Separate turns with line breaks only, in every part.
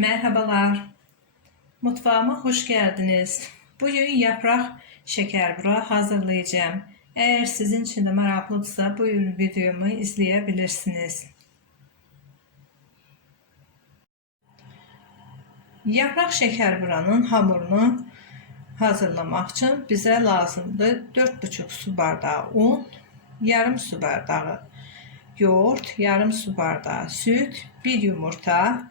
Merhabalar. Mutfağıma hoş geldiniz. Bugün yaprak şeker bura hazırlayacağım. Eğer sizin için de meraklısa bu videomu izleyebilirsiniz. Yaprak şeker buranın hamurunu hazırlamak için bize lazımdır 4,5 su bardağı un, yarım su bardağı yoğurt, yarım su bardağı süt, bir yumurta,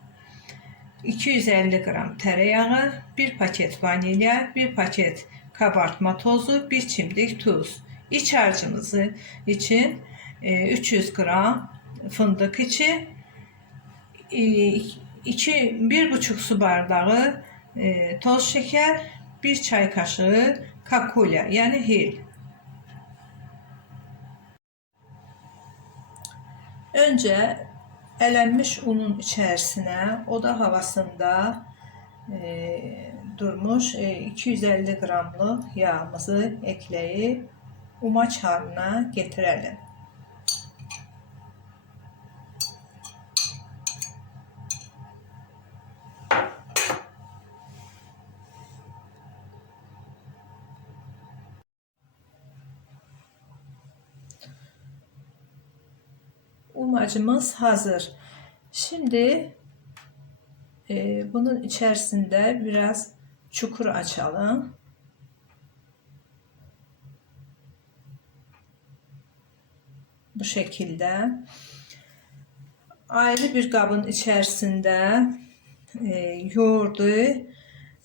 250 gram tereyağı, bir paket vanilya, bir paket kabartma tozu, bir çimdik tuz. İç harcımızı için e, 300 gram fındık içi, e, iki, bir buçuk su bardağı e, toz şeker, bir çay kaşığı kakulya yani hil. Önce elenmiş unun içerisine oda havasında e, durmuş e, 250 gramlık yağımızı ekleyip umaç haline getirelim. Umacımız hazır. Şimdi e, bunun içerisinde biraz çukur açalım. Bu şekilde. Ayrı bir kabın içerisinde e, yoğurdu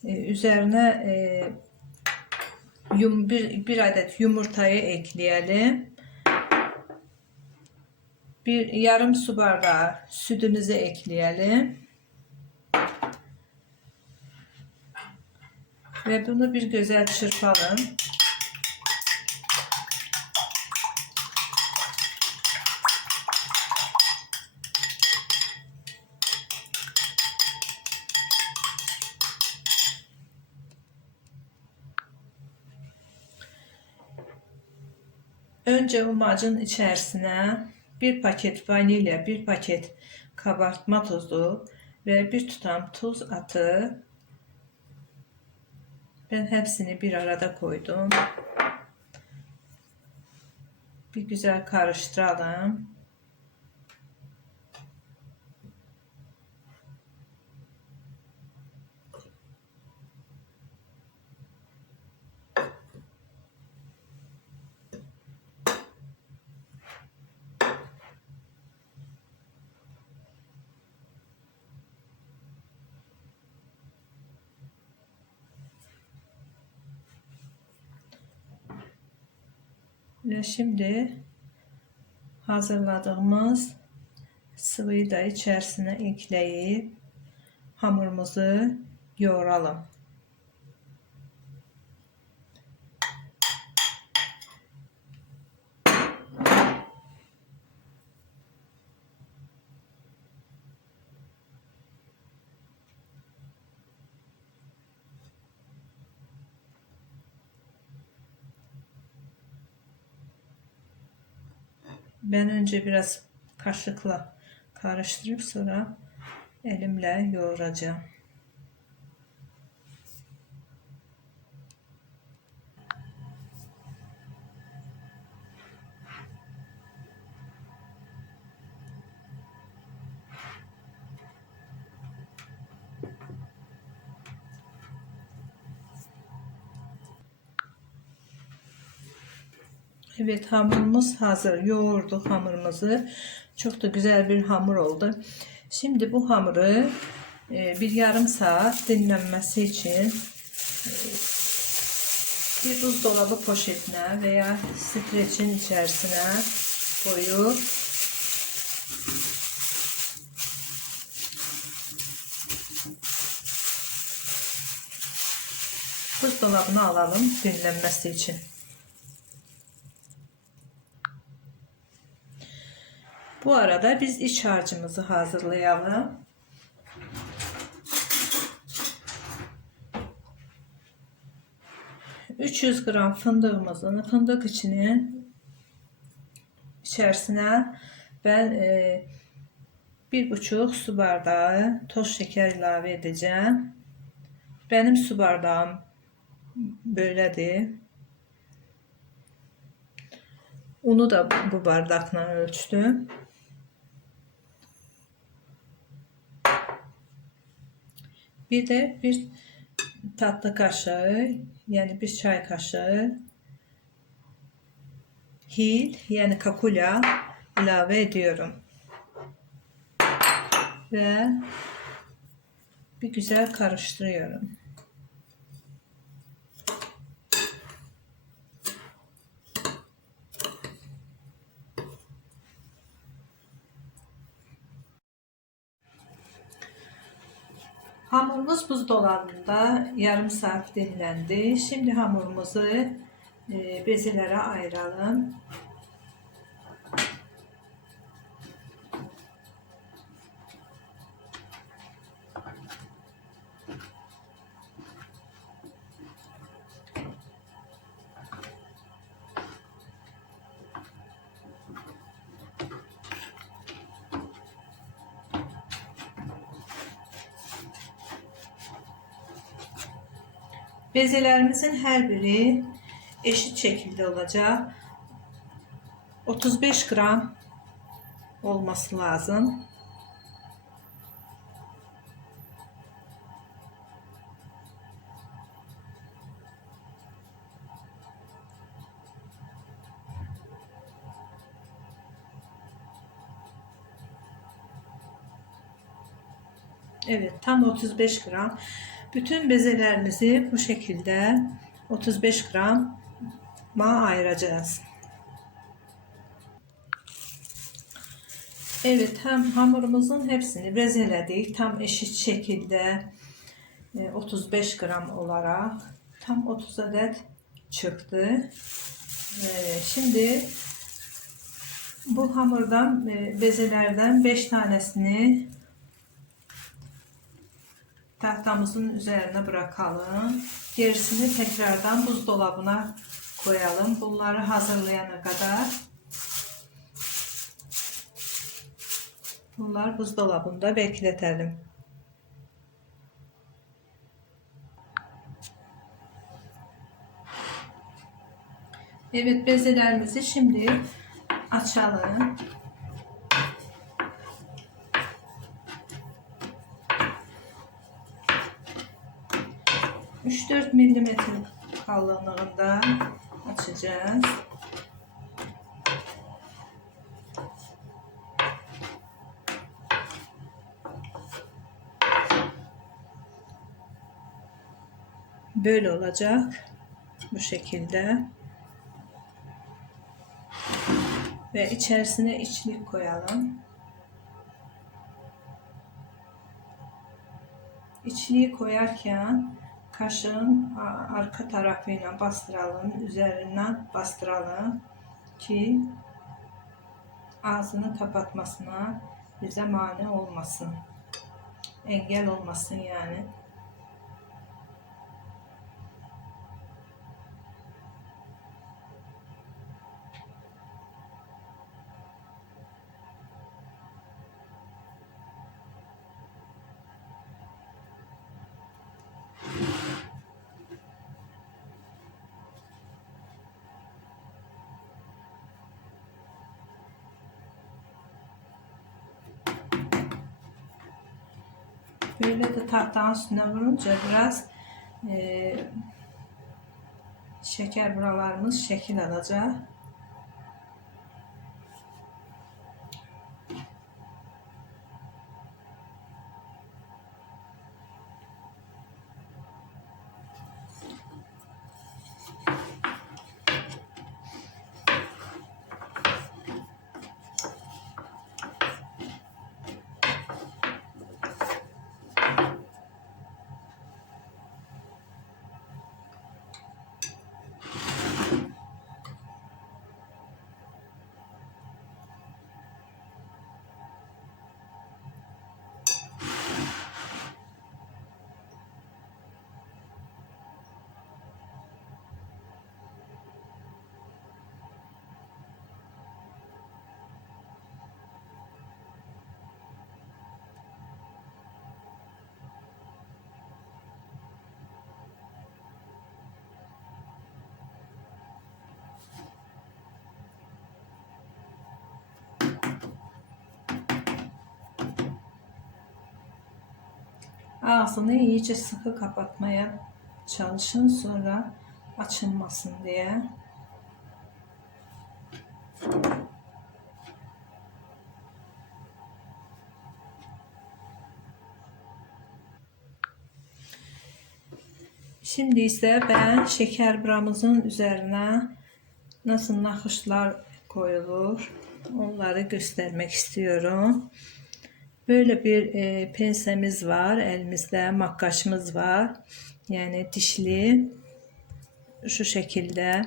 e, üzerine e, yum, bir, bir adet yumurtayı ekleyelim. Bir yarım su bardağı sütümüzü ekleyelim. Ve bunu bir güzel çırpalım. Önce umacın içerisine bir paket vanilya, bir paket kabartma tozu ve bir tutam tuz atı. Ben hepsini bir arada koydum. Bir güzel karıştıralım. Şimdi hazırladığımız sıvıyı da içerisine ekleyip hamurumuzu yoğuralım. Ben önce biraz kaşıkla karıştırıp sonra elimle yoğuracağım. Evet hamurumuz hazır. Yoğurduk hamurumuzu. Çok da güzel bir hamur oldu. Şimdi bu hamuru e, bir yarım saat dinlenmesi için e, bir buzdolabı poşetine veya streçin içerisine koyup buzdolabına alalım dinlenmesi için. Bu arada biz iç harcımızı hazırlayalım. ...300 gram fındığımızın fındık içinin içerisine ben e, bir buçuk su bardağı toz şeker ilave edeceğim. Benim su bardağım böyledir. Unu da bu bardakla ölçtüm. Bir de bir tatlı kaşığı yani bir çay kaşığı hil yani kakula ilave ediyorum. Ve bir güzel karıştırıyorum. Hamurumuz buzdolabında yarım saat dinlendi. Şimdi hamurumuzu e, bezelere ayıralım. Bezelerimizin her biri eşit şekilde olacak. 35 gram olması lazım. Evet tam 35 gram. Bütün bezelerimizi bu şekilde 35 gram ma ayıracağız. Evet hem hamurumuzun hepsini bezeledik. Tam eşit şekilde 35 gram olarak tam 30 adet çıktı. Şimdi bu hamurdan bezelerden 5 tanesini tahtamızın üzerine bırakalım. Gerisini tekrardan buzdolabına koyalım. Bunları hazırlayana kadar bunlar buzdolabında bekletelim. Evet bezelerimizi şimdi açalım. 3-4 milimetre kalınlığında açacağız. Böyle olacak. Bu şekilde. Ve içerisine içlik koyalım. İçliği koyarken kaşığın arka tarafıyla bastıralım, üzerinden bastıralım ki ağzını kapatmasına bize mani olmasın. Engel olmasın yani. Böyle de tahtanın üstüne vurunca biraz e, şeker buralarımız şekil alacak. Ağzını iyice sıkı kapatmaya çalışın sonra açılmasın diye. Şimdi ise ben şeker bramızın üzerine nasıl nakışlar koyulur onları göstermek istiyorum. Böyle bir e, pensemiz var elimizde makkaşımız var. Yani dişli. Şu şekilde.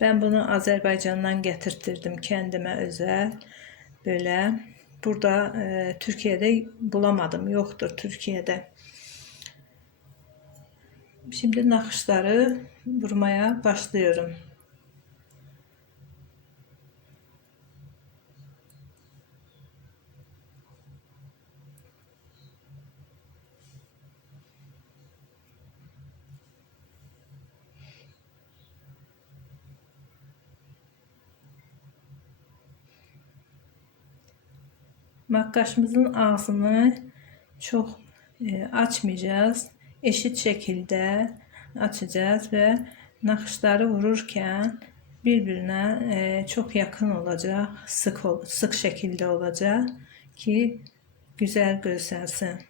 Ben bunu Azerbaycan'dan getirttirdim kendime özel. Böyle. Burada e, Türkiye'de bulamadım. Yoktur Türkiye'de. Şimdi nakışları vurmaya başlıyorum. Makkaşımızın ağzını çok e, açmayacağız eşit şekilde açacağız ve nakışları vururken birbirine e, çok yakın olacak, sık sık şekilde olacak ki güzel göstersin.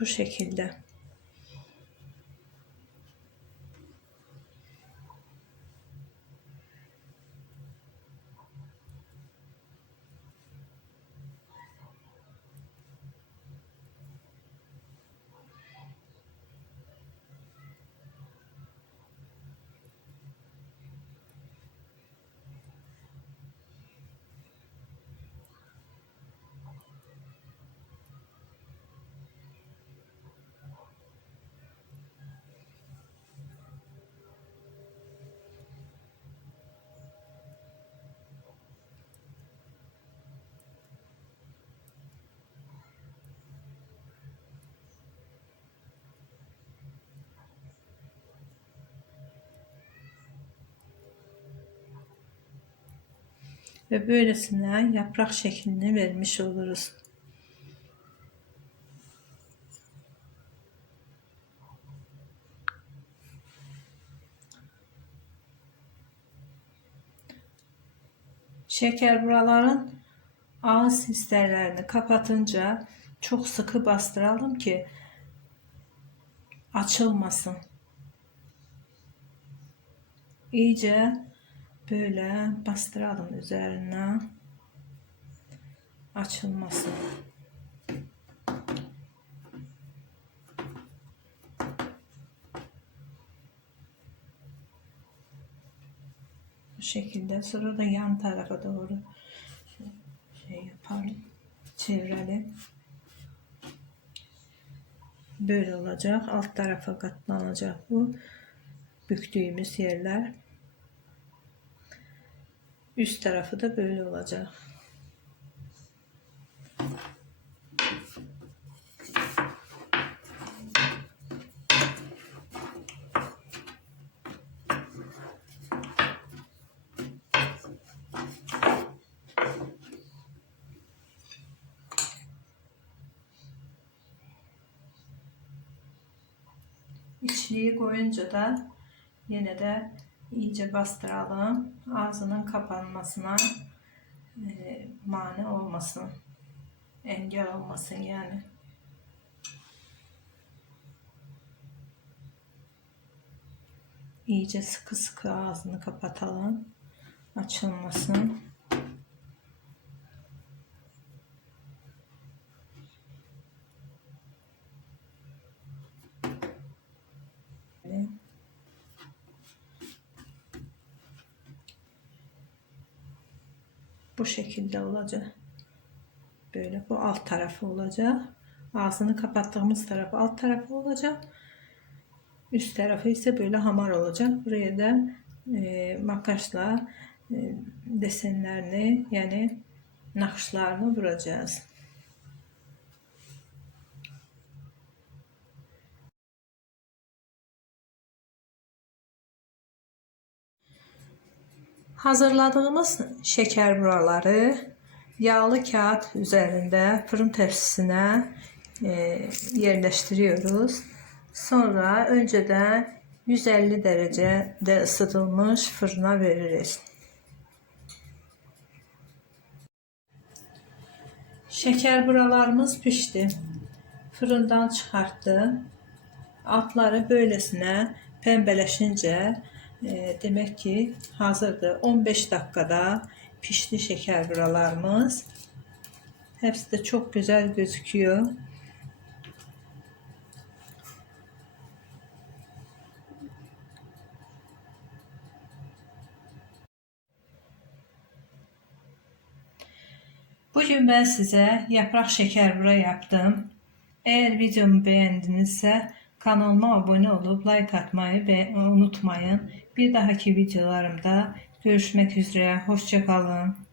Bu şekilde. Ve böylesine yaprak şeklini vermiş oluruz. Şeker buraların ağız hislerlerini kapatınca çok sıkı bastıralım ki açılmasın. İyice böyle bastıralım üzerine açılmasın. Bu şekilde sonra da yan tarafa doğru şey yapalım. Çevirelim. Böyle olacak. Alt tarafa katlanacak bu. Büktüğümüz yerler. Üst tarafı da böyle olacak. İçliği koyunca da yine de iyice bastıralım. Ağzının kapanmasına e, mani olmasın. Engel olmasın yani. İyice sıkı sıkı ağzını kapatalım. Açılmasın. Bu şekilde olacak. Böyle bu alt tarafı olacak. Ağzını kapattığımız tarafı alt tarafı olacak. Üst tarafı ise böyle hamar olacak. Buraya da e, makasla e, desenlerini yani nakışlarını vuracağız. Hazırladığımız şeker buraları yağlı kağıt üzerinde fırın tepsisine e, yerleştiriyoruz. Sonra önceden 150 derecede ısıtılmış fırına veririz. Şeker buralarımız pişti. Fırından çıkarttım. Altları böylesine pembeleşince e, demek ki hazırdır. 15 dakikada pişti şeker buralarımız. Hepsi de çok güzel gözüküyor. Bugün ben size yaprak şeker bura yaptım. Eğer videomu beğendinizse kanalıma abone olup like atmayı unutmayın. Bir dahaki videolarımda görüşmek üzere. Hoşçakalın.